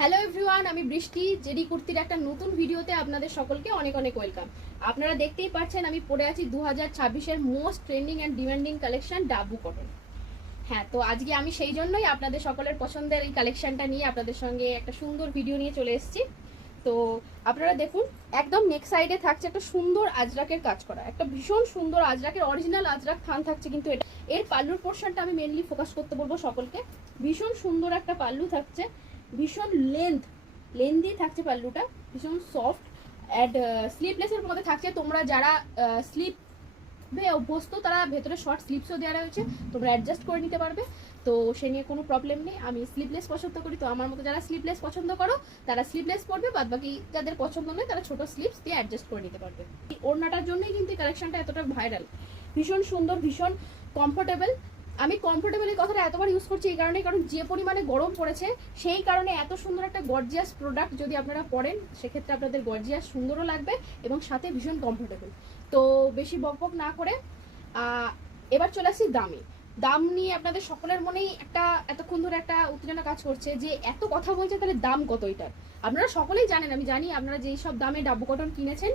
Hello everyone, আমি বৃষ্টি JD কুর্তির একটা নতুন ভিডিওতে আপনাদের সকলকে অনেক অনেক ওয়েলকাম। আপনারা দেখতেই পাচ্ছেন আমি পরে আছি 2026-এর most trending and demanding collection dabu cotton. হ্যাঁ, তো আজকে আমি সেই জন্যই আপনাদের সকলের পছন্দের এই কালেকশনটা নিয়ে আপনাদের সঙ্গে একটা সুন্দর ভিডিও নিয়ে চলে এসেছি। তো আপনারা দেখুন, একদম নেক সাইডে থাকছে একটা সুন্দর আজরাকের কাজ করা, একটা ভীষণ সুন্দর আজরাকের অরিজিনাল আজরাক থান থাকছে। কিন্তু এটা এর পাল্লুর পোর্শনটা আমি মেনলি ফোকাস করতে বলবো সকলকে। ভীষণ সুন্দর একটা পাল্লু থাকছে, ভীষণ লেন্থি থাকছে পাল্লুটা, ভীষণ সফট অ্যান্ড স্লিপলেসের মধ্যে থাকছে। তোমরা যারা স্লিপ অভ্যস্ত তারা ভেতরে শর্ট স্লিপসও দেওয়া রয়েছে, তোমরা অ্যাডজাস্ট করে নিতে পারবে। তো সে নিয়ে কোনো প্রবলেম নেই। আমি স্লিপলেস পছন্দ করি, তো আমার মতো যারা স্লিপলেস পছন্দ করো তারা স্লিপলেস পরবে, বাদ বাকি যাদের পছন্দ নয় তারা ছোট স্লিপস দিয়ে অ্যাডজাস্ট করে নিতে পারবে। এই ওড়নাটার জন্যই কিন্তু এই কালেকশনটা এতটা ভাইরাল। ভীষণ সুন্দর, ভীষণ কমফোর্টেবল। আমি কমফোর্টেবল এই কথাটা এতবার ইউজ করছি এই কারণে, কারণ যে পরিমাণে গরম পড়েছে সেই কারণে এত সুন্দর একটা গর্জিয়াস প্রোডাক্ট যদি আপনারা পরেন সেক্ষেত্রে আপনাদের গর্জিয়াস সুন্দরও লাগবে এবং সাথে ভীষণ কমফোর্টেবল। তো বেশি বকবক না করে এবার চলে আসছি দাম নিয়ে। আপনাদের সকলের মনেই একটা এতক্ষণ ধরে একটা উত্তেজনা কাজ করছে যে এত কথা বলছে, তাহলে দাম কত এটার। আপনারা সকলেই জানেন, আমি জানি আপনারা যেই সব দামে ডাব্বু কটন কিনেছেন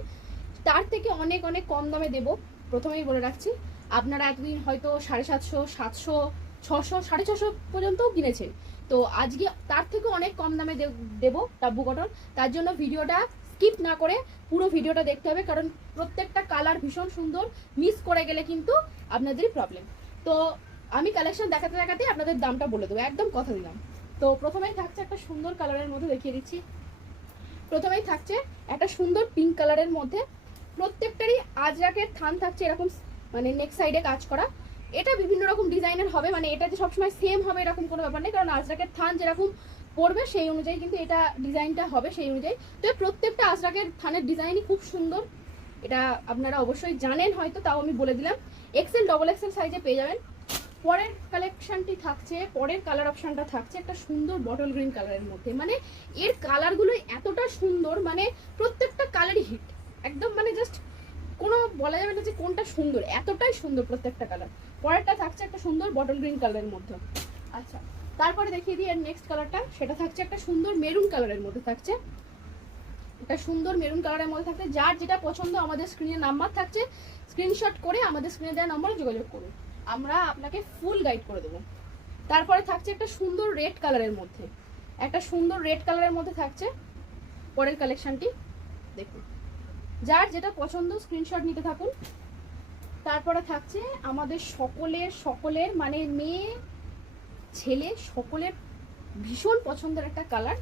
তার থেকে অনেক অনেক কম দামে দেব, প্রথমেই বলে রাখছি। আপনারা এতদিন হয়তো 750, 700, 600, 650 পর্যন্তও কিনেছেন, তো আজকে তার থেকে অনেক কম দামে দেব ডাব্বু কটন। তার জন্য ভিডিওটা স্কিপ না করে পুরো ভিডিওটা দেখতে হবে, কারণ প্রত্যেকটা কালার ভীষণ সুন্দর, মিস করে গেলে কিন্তু আপনাদেরই প্রবলেম। তো আমি কালেকশন দেখাতে দেখাতে আপনাদের দামটা বলে দেবো, একদম কথা দিলাম। তো প্রথমেই থাকছে একটা সুন্দর কালারের মধ্যে, দেখিয়ে দিচ্ছি। প্রথমেই থাকছে একটা সুন্দর পিঙ্ক কালারের মধ্যে, প্রত্যেকটারই আজরাকের থান থাকছে এরকম, মানে নেক সাইডে কাজ করা। এটা বিভিন্ন রকম ডিজাইনের হবে, মানে এটা যে সবসময় সেম হবে এরকম কোনো ব্যাপার নেই, কারণ আজরাকের থান যেরকম পড়বে সেই অনুযায়ী কিন্তু এটা ডিজাইনটা হবে সেই অনুযায়ী। তো প্রত্যেকটা আজরাকের থানের ডিজাইনই খুব সুন্দর, এটা আপনারা অবশ্যই জানেন হয়তো, তাও আমি বলে দিলাম। এক্সেল, ডবল এক্সেল সাইজে পেয়ে যাবেন। পরের কালেকশনটি থাকছে, পরের কালার অপশনটা থাকছে একটা সুন্দর বটল গ্রিন কালারের মধ্যে। মানে এর কালারগুলো এতটা সুন্দর, মানে প্রত্যেকটা কালারই হিট একদম, মানে জাস্ট কোনো বলা যাবে না যে কোনটা সুন্দর, এতটাই সুন্দর প্রত্যেকটা কালার। পরেরটা থাকছে একটা সুন্দর বটল গ্রিন কালারের মধ্যে। আচ্ছা, তারপরে দেখিয়ে দিই এর নেক্সট কালারটা, সেটা থাকছে একটা সুন্দর মেরুন কালারের মধ্যে থাকছে। একটা সুন্দর মেরুন কালারের মধ্যে থাকছে। যার যেটা পছন্দ আমাদের স্ক্রিনে নাম্বার থাকছে, স্ক্রিনশট করে আমাদের স্ক্রিনে দেওয়া নম্বরে যোগাযোগ করুন, আমরা আপনাকে ফুল গাইড করে দেবো। তারপরে থাকছে একটা সুন্দর রেড কালারের মধ্যে, একটা সুন্দর রেড কালারের মধ্যে থাকছে পরের কালেকশনটি। দেখুন, যার যেটা পছন্দ স্ক্রিনশট নিতে থাকুন। তারপরে থাকছে আমাদের সকলের মানে মেয়ে ছেলে সকলের ভীষণ পছন্দের একটা কালার,